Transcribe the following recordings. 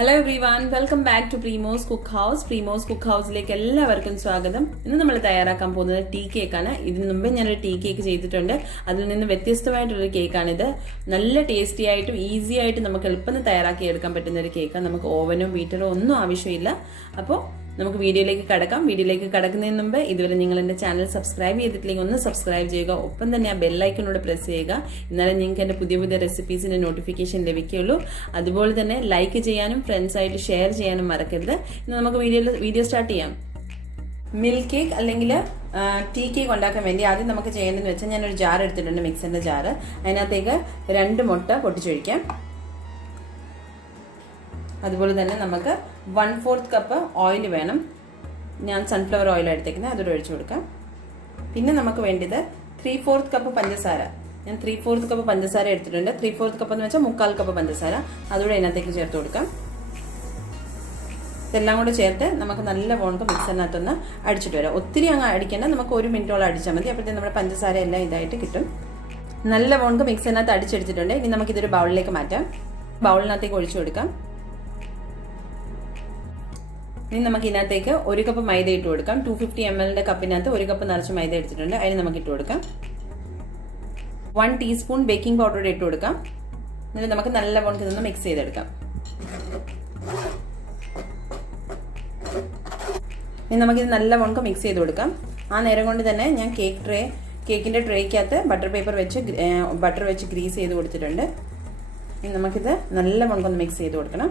Hello everyone, welcome back to Premos COOKHOUSE. Premos COOKHOUSE-ലേക്ക് എല്ലാവർക്കും സ്വാഗതം. ഇന്ന് നമ്മൾ തയ്യാറാക്കാൻ പോകുന്നത് ടീ കേക്കാണ്. ഇതിനു മുമ്പ് ഞാനൊരു ടീ കേക്ക് ചെയ്തിട്ടുണ്ട്. അതിൽ നിന്ന് വ്യത്യസ്തമായിട്ടുള്ളൊരു കേക്കാണിത്. നല്ല ടേസ്റ്റി ആയിട്ടും ഈസി ആയിട്ട് നമുക്ക് എളുപ്പത്തിൽ തയ്യാറാക്കി എടുക്കാൻ പറ്റുന്ന ഒരു കേക്കാണ്. നമുക്ക് ഓവനോ ബീറ്ററോ ഒന്നും ആവശ്യമില്ല. അപ്പോൾ നമുക്ക് വീഡിയോയിലേക്ക് കടക്കാം. വീഡിയോയിലേക്ക് കടക്കുന്നതിന് മുമ്പ് ഇതുവരെ നിങ്ങൾ എൻ്റെ ചാനൽ സബ്സ്ക്രൈബ് ചെയ്തിട്ടില്ലെങ്കിൽ ഒന്ന് സബ്സ്ക്രൈബ് ചെയ്യുക. ഒപ്പം തന്നെ ആ ബെല്ലൈക്കനോട് പ്രസ് ചെയ്യുക. എന്നാലേ നിങ്ങൾക്ക് എൻ്റെ പുതിയ പുതിയ റെസിപ്പീസിൻ്റെ നോട്ടിഫിക്കേഷൻ ലഭിക്കുകയുള്ളൂ. അതുപോലെ തന്നെ ലൈക്ക് ചെയ്യാനും ഫ്രണ്ട്സായിട്ട് ഷെയർ ചെയ്യാനും മറക്കരുത്. ഇന്ന് നമുക്ക് വീഡിയോ സ്റ്റാർട്ട് ചെയ്യാം. മിൽക്ക് കേക്ക് അല്ലെങ്കിൽ ടീ കേക്ക് ഉണ്ടാക്കാൻ വേണ്ടി ആദ്യം നമുക്ക് ചെയ്യേണ്ടതെന്ന് വെച്ചാൽ ഞാനൊരു ജാർ എടുത്തിട്ടുണ്ട്, മിക്സറിൻ്റെ ജാറ്. അതിനകത്തേക്ക് 2 മുട്ട പൊട്ടിച്ചൊഴിക്കാം. അതുപോലെ തന്നെ നമുക്ക് 1/4 കപ്പ് ഓയിൽ വേണം. ഞാൻ സൺഫ്ലവർ ഓയിൽ എടുത്തേക്കുന്നത്, അതോടെ ഒഴിച്ചു കൊടുക്കാം. പിന്നെ നമുക്ക് വേണ്ടത് 3/4 കപ്പ് പഞ്ചസാര. ഞാൻ 3/4 കപ്പ് പഞ്ചസാര എടുത്തിട്ടുണ്ട്. 3/4 കപ്പ് എന്ന് വെച്ചാൽ 3/4 കപ്പ് പഞ്ചസാര അതോടെ അതിനകത്തേക്ക് ചേർത്ത് കൊടുക്കാം. ഇതെല്ലാം കൂടെ ചേർത്ത് നമുക്ക് നല്ല വോണക്ക് മിക്സറിനകത്തൊന്ന് അടിച്ചിട്ട് വരാം. ഒത്തിരി അങ്ങ് അടിക്കേണ്ട, നമുക്ക് 1 മിനിറ്റോളം അടിച്ചാൽ മതി. അപ്പോഴത്തേക്കും നമ്മുടെ പഞ്ചസാര എല്ലാം ഇതായിട്ട് കിട്ടും. നല്ല വോണക്ക് മിക്സറിനകത്ത് അടിച്ചെടുത്തിട്ടുണ്ട്. ഇനി നമുക്കിതൊരു ബൗളിലേക്ക് മാറ്റാം. ബൗളിനകത്തേക്ക് ഒഴിച്ചു കൊടുക്കാം. ഇനി നമുക്ക് ഇതിനകത്തേക്ക് 1 കപ്പ് മൈദ ഇട്ട് കൊടുക്കാം. 250 ml കപ്പിനകത്ത് 1 കപ്പ് നിറച്ച് മൈദ എടുത്തിട്ടുണ്ട്. അതിന് നമുക്ക് ഇട്ട് കൊടുക്കാം. 1 ടീസ്പൂൺ ബേക്കിംഗ് പൗഡർ ഇട്ട് കൊടുക്കാം. എന്നിട്ട് നമുക്ക് നല്ല വോണക്ക് ഇതൊന്ന് മിക്സ് ചെയ്തെടുക്കാം. ഇനി നമുക്കിത് നല്ല വോണക്ക് മിക്സ് ചെയ്ത് കൊടുക്കാം. ആ നേരം കൊണ്ട് തന്നെ ഞാൻ കേക്കിൻ്റെ ട്രേക്കകത്ത് ബട്ടർ വെച്ച് ഗ്രീസ് ചെയ്ത് കൊടുത്തിട്ടുണ്ട്. ഇനി നമുക്കിത് നല്ല വോണക്കൊന്ന് മിക്സ് ചെയ്ത് കൊടുക്കണം.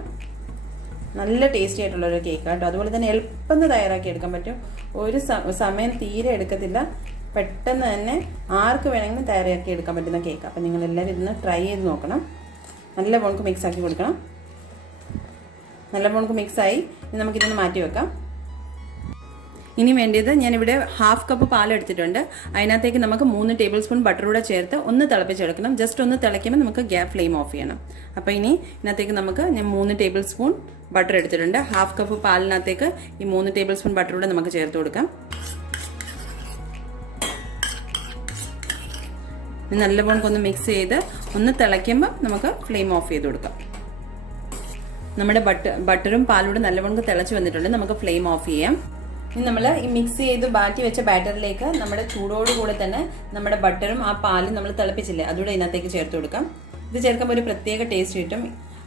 നല്ല ടേസ്റ്റി ആയിട്ടുള്ളൊരു കേക്കാട്ടോ. അതുപോലെ തന്നെ എളുപ്പം തയ്യാറാക്കി എടുക്കാൻ പറ്റും. ഒരു സമയം തീരെ എടുക്കത്തില്ല. പെട്ടെന്ന് തന്നെ ആർക്ക് വേണമെങ്കിലും തയ്യാറാക്കി എടുക്കാൻ പറ്റുന്ന കേക്ക്. അപ്പം നിങ്ങളെല്ലാവരും ഇതൊന്ന് ട്രൈ ചെയ്ത് നോക്കണം. നല്ല വോണക്ക് മിക്സ് ആക്കി കൊടുക്കണം. നല്ല വോണക്ക് മിക്സായി. ഇനി നമുക്കിതൊന്ന് മാറ്റി വെക്കാം. ഇനി വേണ്ടത് ഞാനിവിടെ 1/2 കപ്പ് പാൽ എടുത്തിട്ടുണ്ട്. അതിനകത്തേക്ക് നമുക്ക് 3 ടേബിൾ സ്പൂൺ ബട്ടർ കൂടെ ചേർത്ത് ഒന്ന് തിളപ്പിച്ചെടുക്കണം. ജസ്റ്റ് ഒന്ന് തിളയ്ക്കുമ്പോൾ നമുക്ക് ഗ്യാസ് ഫ്ലെയിം ഓഫ് ചെയ്യണം. അപ്പോൾ ഇനി ഇതിനകത്തേക്ക് ഞാൻ 3 ടേബിൾ സ്പൂൺ ബട്ടർ എടുത്തിട്ടുണ്ട്. 1/2 കപ്പ് പാലിനകത്തേക്ക് ഈ 3 ടേബിൾ സ്പൂൺ ബട്ടർ കൂടെ നമുക്ക് ചേർത്ത് കൊടുക്കാം. നല്ലപോലെ ഒന്ന് മിക്സ് ചെയ്ത് ഒന്ന് തിളയ്ക്കുമ്പോൾ നമുക്ക് ഫ്ലെയിം ഓഫ് ചെയ്ത് കൊടുക്കാം. നമ്മുടെ ബട്ടറും പാലൂടെ നല്ലപോലെ തിളച്ച് വന്നിട്ടുണ്ട്. നമുക്ക് ഫ്ലെയിം ഓഫ് ചെയ്യാം. ഇനി നമ്മൾ ഈ മിക്സ് ചെയ്ത് ബാറ്റി വെച്ച ബാറ്ററിലേക്ക് നമ്മുടെ ചൂടോടുകൂടെ തന്നെ നമ്മുടെ ബട്ടറും ആ പാലും നമ്മൾ തിളപ്പിച്ചില്ലേ അതുകൂടെ ഇതിനകത്തേക്ക് ചേർത്ത് കൊടുക്കാം. ഇത് ചേർക്കുമ്പോൾ ഒരു പ്രത്യേക ടേസ്റ്റ് കിട്ടും.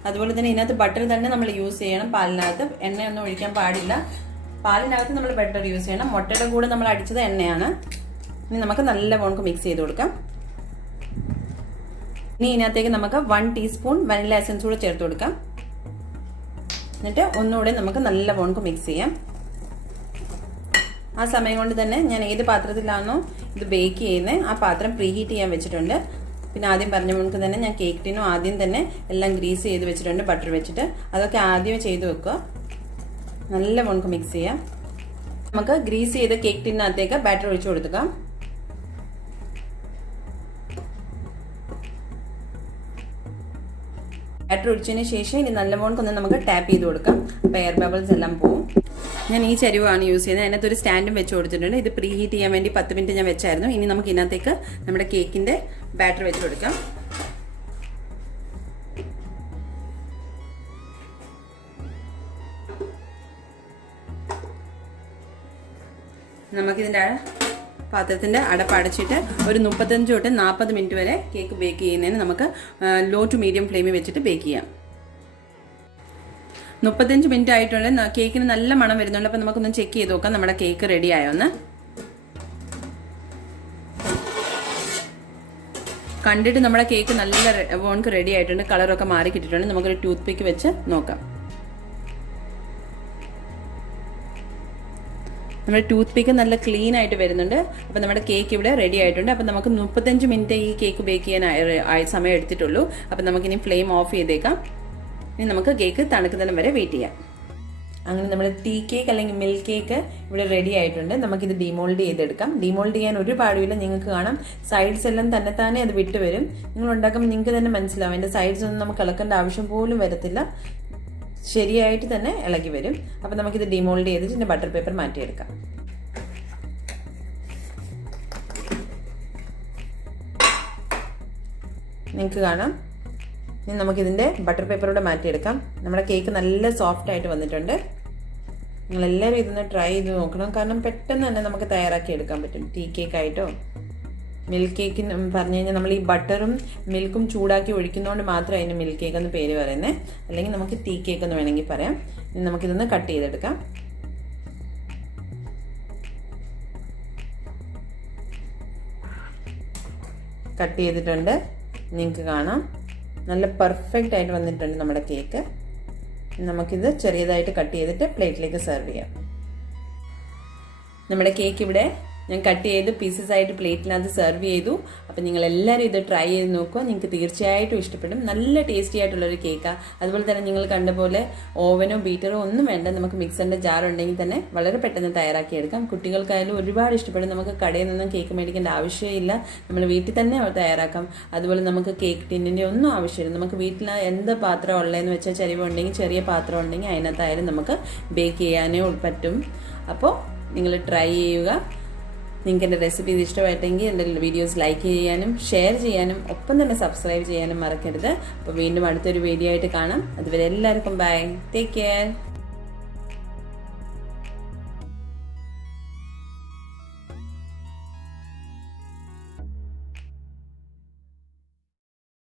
അതുപോലെ തന്നെ ഇതിനകത്ത് ബട്ടർ തന്നെ നമ്മൾ യൂസ് ചെയ്യണം. പാലിനകത്ത് എണ്ണയൊന്നും ഒഴിക്കാൻ പാടില്ല. പാലിനകത്ത് നമ്മൾ ബട്ടർ യൂസ് ചെയ്യണം. മുട്ടയുടെ കൂടെ നമ്മൾ അടിച്ചത് എണ്ണയാണ്. ഇനി നമുക്ക് നല്ല വോണക്ക് മിക്സ് ചെയ്ത് കൊടുക്കാം. ഇനി ഇതിനകത്തേക്ക് നമുക്ക് 1 ടീസ്പൂൺ വനില എസൻസ് കൂടെ ചേർത്ത് കൊടുക്കാം. എന്നിട്ട് ഒന്നുകൂടെ നമുക്ക് നല്ല വോണക്ക് മിക്സ് ചെയ്യാം. ആ സമയം കൊണ്ട് തന്നെ ഞാൻ ഏത് പാത്രത്തിലാണോ ഇത് ബേക്ക് ചെയ്യുന്നത് ആ പാത്രം പ്രീഹീറ്റ് ചെയ്യാൻ വെച്ചിട്ടുണ്ട്. പിന്നെ ആദ്യം പറഞ്ഞ നമുക്ക് തന്നെ ഞാൻ കേക്ക് ടിനും ആദ്യം തന്നെ എല്ലാം ഗ്രീസ് ചെയ്ത് വെച്ചിട്ടുണ്ട് ബട്ടർ വെച്ചിട്ട്. അതൊക്കെ ആദ്യമേ ചെയ്ത് വെക്കുക. നല്ല വോണക്ക് മിക്സ് ചെയ്യാം. നമുക്ക് ഗ്രീസ് ചെയ്ത കേക്ക് ടിനകത്തേക്ക് ബാറ്റർ ഒഴിച്ചു കൊടുക്കാം. ബാറ്റർ ഒഴിച്ചതിന് ശേഷം ഇനി നല്ല വോണക്കൊന്ന് നമുക്ക് ടാപ്പ് ചെയ്ത് കൊടുക്കാം. അപ്പോൾ എയർ ബബിൾസ് എല്ലാം പോവും. ഞാൻ ഈ ചരുവാണ് യൂസ് ചെയ്യുന്നത്. അതിനകത്ത് ഒരു സ്റ്റാൻഡും വെച്ച് കൊടുത്തിട്ടുണ്ട്. ഇത് പ്രീ ഹീറ്റ് ചെയ്യാൻ വേണ്ടി 10 മിനിറ്റ് ഞാൻ വെച്ചായിരുന്നു. ഇനി നമുക്ക് ഇതിനകത്തേക്ക് നമ്മുടെ കേക്കിൻ്റെ ബാറ്റർ വെച്ച് കൊടുക്കാം. നമുക്കിതിൻ്റെ പാത്രത്തിൻ്റെ അടപ്പടച്ചിട്ട് ഒരു 35 തൊട്ട് 40 മിനിറ്റ് വരെ കേക്ക് ബേക്ക് ചെയ്യുന്നതിന് നമുക്ക് ലോ ടു മീഡിയം ഫ്ലെയിമിൽ വെച്ചിട്ട് ബേക്ക് ചെയ്യാം. 35 മിനിറ്റ് ആയിട്ടുണ്ട്. കേക്കിന് നല്ല മണം വരുന്നുണ്ട്. അപ്പോൾ നമുക്കൊന്ന് ചെക്ക് ചെയ്ത് നോക്കാം നമ്മുടെ കേക്ക് റെഡി ആയോന്ന്. കണ്ടിട്ട് നമ്മുടെ കേക്ക് നല്ല വോണക്ക് റെഡി ആയിട്ടുണ്ട്. കളറൊക്കെ മാറി കിട്ടിയിട്ടുണ്ട്. നമുക്കൊരു ടൂത്ത് പിക്ക് വെച്ച് നോക്കാം. നമ്മുടെ ടൂത്ത് പിക്ക് നല്ല ക്ലീൻ ആയിട്ട് വരുന്നുണ്ട്. അപ്പോൾ നമ്മുടെ കേക്ക് ഇവിടെ റെഡി ആയിട്ടുണ്ട്. അപ്പോൾ നമുക്ക് 35 മിനിറ്റ് ഈ കേക്ക് ബേക്ക് ചെയ്യാൻ സമയം എടുത്തിട്ടുള്ളൂ. അപ്പോൾ നമുക്കിനി ഫ്ലെയിം ഓഫ് ചെയ്തേക്കാം. ഇനി നമുക്ക് കേക്ക് തണുക്കുന്നതിനും വരെ വെയിറ്റ് ചെയ്യാം. അങ്ങനെ നമ്മുടെ ടീ കേക്ക് അല്ലെങ്കിൽ മിൽക്ക് കേക്ക് ഇവിടെ റെഡി ആയിട്ടുണ്ട്. നമുക്കിത് ഡിമോൾഡ് ചെയ്തെടുക്കാം. ഡിമോൾഡ് ചെയ്യാൻ ഒരു പാടുമില്ല. നിങ്ങൾക്ക് കാണാം സൈഡ്സ് എല്ലാം തന്നെ അത് വിട്ട് വരും. നിങ്ങൾ ഉണ്ടാക്കുമ്പോൾ നിങ്ങൾക്ക് തന്നെ മനസ്സിലാവും. അതിൻ്റെ സൈഡ്സ് ഒന്നും നമുക്ക് ഇളക്കേണ്ട ആവശ്യം പോലും വരത്തില്ല. ശരിയായിട്ട് തന്നെ ഇളകി വരും. അപ്പോൾ നമുക്കിത് ഡിമോൾഡ് ചെയ്തിട്ട് ഇതിൻ്റെ ബട്ടർ പേപ്പർ മാറ്റിയെടുക്കാം. നിങ്ങൾക്ക് കാണാം ഇനി നമുക്കിതിൻ്റെ ബട്ടർ പേപ്പറൂടെ മാറ്റിയെടുക്കാം. നമ്മുടെ കേക്ക് നല്ല സോഫ്റ്റായിട്ട് വന്നിട്ടുണ്ട്. നിങ്ങളെല്ലാവരും ഇതൊന്ന് ട്രൈ ചെയ്ത് നോക്കണം. കാരണം പെട്ടെന്ന് തന്നെ നമുക്ക് തയ്യാറാക്കി എടുക്കാൻ പറ്റും. ടീ കേക്കായിട്ടോ മിൽക്ക് കേക്കിന് പറഞ്ഞു കഴിഞ്ഞാൽ നമ്മൾ ഈ ബട്ടറും മിൽക്കും ചൂടാക്കി ഒഴിക്കുന്നതുകൊണ്ട് മാത്രമേ അതിന് മിൽക്ക് കേക്ക് എന്ന് പേര് പറയുന്നത്. അല്ലെങ്കിൽ നമുക്ക് ടീ കേക്ക് എന്ന് വേണമെങ്കിൽ പറയാം. ഇനി നമുക്കിതൊന്ന് കട്ട് ചെയ്തെടുക്കാം. കട്ട് ചെയ്തിട്ടുണ്ട്. നിങ്ങൾക്ക് കാണാം നല്ല പെർഫെക്റ്റ് ആയിട്ട് വന്നിട്ടുണ്ട് നമ്മുടെ കേക്ക്. നമുക്കിത് ചെറിയതായിട്ട് കട്ട് ചെയ്തിട്ട് പ്ലേറ്റിലേക്ക് സെർവ് ചെയ്യാം. നമ്മുടെ കേക്ക് ഇവിടെ ഞാൻ കട്ട് ചെയ്ത് പീസസ് ആയിട്ട് പ്ലേറ്റിനകത്ത് സെർവ് ചെയ്തു. അപ്പം നിങ്ങളെല്ലാവരും ഇത് ട്രൈ ചെയ്ത് നോക്കുക. നിങ്ങൾക്ക് തീർച്ചയായിട്ടും ഇഷ്ടപ്പെടും. നല്ല ടേസ്റ്റി ആയിട്ടുള്ളൊരു കേക്കാണ്. അതുപോലെ തന്നെ നിങ്ങൾ കണ്ട പോലെ ഓവനോ ബീറ്ററോ ഒന്നും വേണ്ട. നമുക്ക് മിക്സറിൻ്റെ ജാർ ഉണ്ടെങ്കിൽ തന്നെ വളരെ പെട്ടെന്ന് തയ്യാറാക്കിയെടുക്കാം. കുട്ടികൾക്കായാലും ഒരുപാട് ഇഷ്ടപ്പെടും. നമുക്ക് കടയിൽ നിന്നും കേക്ക് മേടിക്കേണ്ട ആവശ്യമില്ല. നമ്മൾ വീട്ടിൽ തന്നെ തയ്യാറാക്കാം. അതുപോലെ നമുക്ക് കേക്ക് ടിന്നിൻ്റെ ഒന്നും ആവശ്യമില്ല. നമുക്ക് വീട്ടിൽ എന്ത് പാത്രം ഉള്ളതെന്ന് വെച്ചാൽ ചരിവുണ്ടെങ്കിൽ ചെറിയ പാത്രം ഉണ്ടെങ്കിൽ അതിനകത്തായാലും നമുക്ക് ബേക്ക് ചെയ്യാനേ പറ്റും. അപ്പോൾ നിങ്ങൾ ട്രൈ ചെയ്യുക. നിങ്ങൾക്ക് എൻ്റെ റെസിപ്പീസ് ഇഷ്ടമായിട്ടെങ്കിൽ എൻ്റെ വീഡിയോസ് ലൈക്ക് ചെയ്യാനും ഷെയർ ചെയ്യാനും ഒപ്പം തന്നെ സബ്സ്ക്രൈബ് ചെയ്യാനും മറക്കരുത്. അപ്പോൾ വീണ്ടും അടുത്തൊരു വീഡിയോ ആയിട്ട് കാണാം. അതുവരെ എല്ലാവർക്കും ബൈ. Take care.